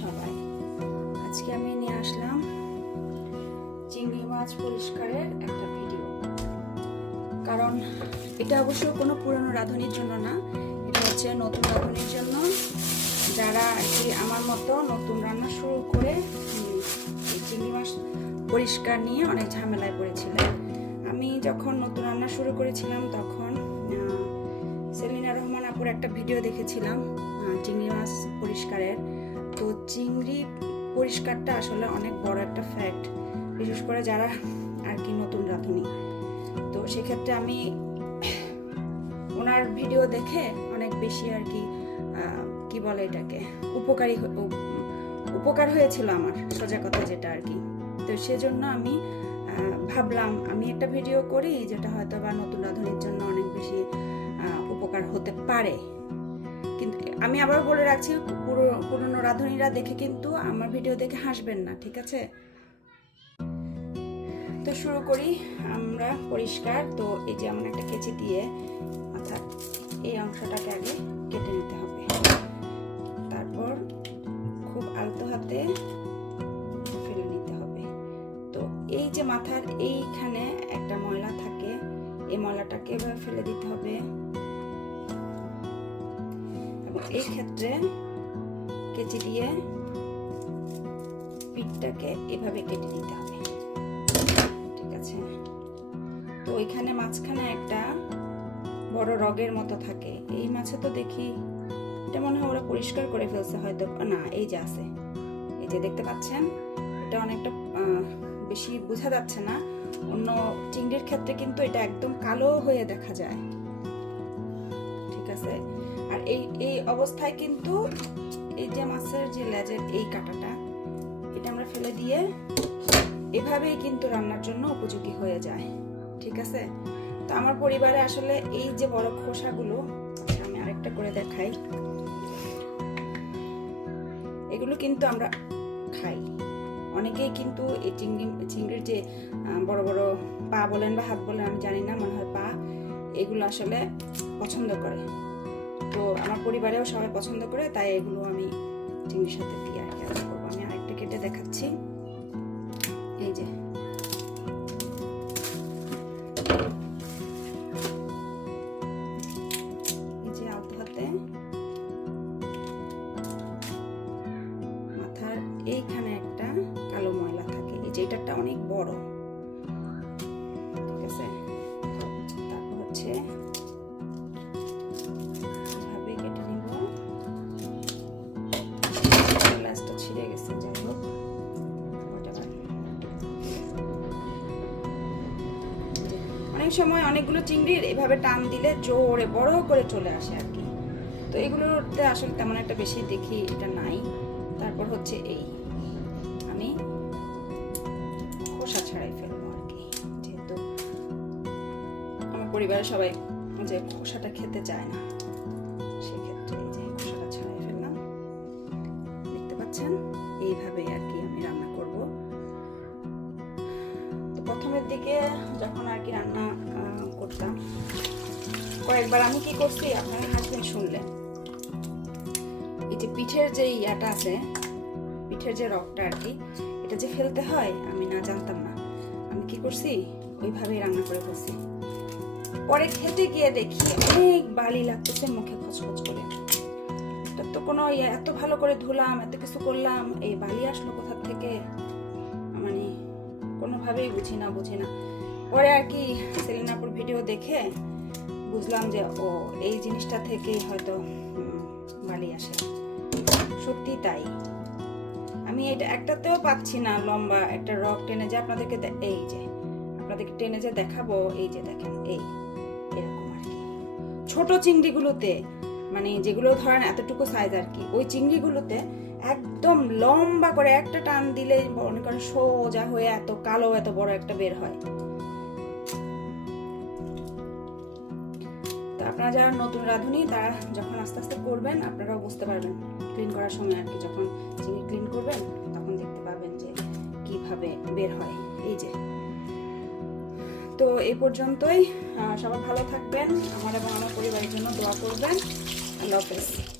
সবাই। আজকে আমি নিয়ে আসলাম চিংড়ি মাছ পরিষ্কারের একটা ভিডিও। কারণ এটা অবশ্য কোনো পুরনো রাঁধুনির জন্য না, এটা হচ্ছে নতুন রাঁধুনির জন্য। যারা আমার মতো নতুন রান্না শুরু করে চিংড়ি মাছ পরিষ্কার নিয়ে অনেক ঝামেলায় পড়েছিলেন আমি যখন নতুন রান্না শুরু করেছিলাম তখন সেলিনা রহমান আপুর একটা ভিডিও দেখেছিলাম চিংড়ি মাছ পরিষ্কারের। তো চিংড়ি পরিষ্কারটা আসলে অনেক বড় একটা ফ্যাক্ট বিশেষ করে যারা আর কি নতুন রাঁধুনি তো সেক্ষেত্রে আমি ওনার ভিডিও দেখে অনেক বেশি আর কি কি বলে এটাকে, উপকারী উপকার হয়েছিল আমার, সোজা কথা যেটা আর কি। তো সেজন্য আমি ভাবলাম আমি একটা ভিডিও করি যেটা হয়তো বা নতুন রাঁধুনির জন্য অনেক বেশি উপকার হতে পারে। কিন্তু আমি আবার বলে রাখছি, পুরো পুরনো রাঁধুনিরা দেখে কিন্তু আমার ভিডিও দেখে হাসবেন না, ঠিক আছে? তো শুরু করি, আমরা পরিষ্কার। তো এই যে এমন একটা কেচি দিয়ে, অর্থাৎ এই অংশটাকে আগে কেটে নিতে হবে। তারপর খুব আলতো হাতে ফেলে নিতে হবে। তো এই যে মাথার এইখানে একটা ময়লা থাকে, এই ময়লাটাকে এভাবে ফেলে দিতে হবে। এই ক্ষেত্রে কেচি দিয়ে পিঠটাকে এভাবে কেটে দিতে হবে। ঠিক আছে? তো ওইখানে মাঝখানে একটা বড় রগের মতো থাকে। এই মাছে তো দেখি এটা মনে হয় ওরা পরিষ্কার করে ফেলছে হয়তো। না, এই যে আছে। এই যে দেখতে পাচ্ছেন? এটা অনেকটা বেশি বোঝা যাচ্ছে না। অন্য চিংড়ির ক্ষেত্রে কিন্তু এটা একদম কালো হয়ে দেখা যায়। ঠিক আছে? এই এই অবস্থায় কিন্তু এই যে মাছের যে লেজের এই কাঁটাটা এটা আমরা ফেলে দিয়ে এভাবেই কিন্তু রান্নার জন্য উপযোগী হয়ে যায়। ঠিক আছে? তো আমার পরিবারে আসলে এই যে বড় খোসাগুলো আচ্ছা, আমি আরেকটা করে দেখাই। এগুলো কিন্তু আমরা খাই। অনেকেই কিন্তু এই চিংড়ি চিংড়ির যে বড় বড় পা বলেন বা হাত বলেন আমি জানি না মনে হয় পা এগুলো আসলে পছন্দ করে। তো আমার পরিবারেও সবাই পছন্দ করে, তাই এগুলো আমি চিংড়ির সাথে দিয়ে রান্না করব। আমি আরেকটা কেটে দেখাচ্ছি। এই যে। এইখানে একটা কালো ময়লা থাকে। এই যে এটাটা অনেক বড়। অনেক সময় অনেকগুলো চিংড়ির এভাবে টান দিলে জোরে বড় করে চলে আসে আর কি। তো এগুলোতে আসলে তেমন একটা বেশি দেখি এটা নাই। তারপর হচ্ছে এই আমি খোসা ছাড়াই ফেলব আর কি, যেহেতু আমার পরিবারের সবাই যে খোসাটা খেতে চায় না, সেক্ষেত্রে যে খোসাটা ছাড়াই ফেললাম। দেখতে পাচ্ছেন? এইভাবে আর কি আমি রান্না করব। প্রথমের দিকে যখন আর কি রান্না করতাম, কয়েকবার আমি কি করছি, আপনারা হাসবেন শুনলেন। এই যে পিঠের যে ইয়াটা আছে, পিঠের যে রকটা আর কি, এটা যে ফেলতে হয়, আমি না জানতাম না। আমি কি করছি, ওইভাবেই রান্না করে করছি পরে খেতে গিয়ে দেখি, অনেক বালি লাগতেছে মুখে খচখচ করে। তো কোনো ইয়ে এত ভালো করে ধুলাম, এত কিছু করলাম, এই বালি আসলো কোথা থেকে? কোনোভাবেই বুঝি না বুঝি না। পরে আর কি সেলিনাপুর ভিডিও দেখে বুঝলাম যে, ও, এই জিনিসটা থেকেই হয়তো বালি আসে। সত্যি তাই। আমি এটা একটাতেও পাচ্ছি না লম্বা একটা রক টেনে যে আপনাদেরকে এই যে, আপনাদেরকে টেনে যে দেখাবো, এই যে দেখেন, এই, এরকম আর কি। ছোট চিংড়িগুলোতে মানে যেগুলো ধরেন এতটুকু সাইজ আর কি, ওই চিংড়িগুলোতে একদম লম্বা করে একটা টান দিলে মনে করেন সোজা হয়ে এত কালো, এত বড় একটা বের হয়। তো আপনারা যারা নতুন রাঁধুনি, তারা যখন আস্তে আস্তে করবেন, আপনারাও বুঝতে পারবেন। ক্লিন করার সময় আর কি, যখন চিনি ক্লিন করবেন, তখন দেখতে পাবেন যে কীভাবে বের হয়। এই যে। তো এই পর্যন্তই। সবাই ভালো থাকবেন। আমার এবং আমার পরিবারের জন্য দোয়া করবেন। আল্লাহ হাফেজ।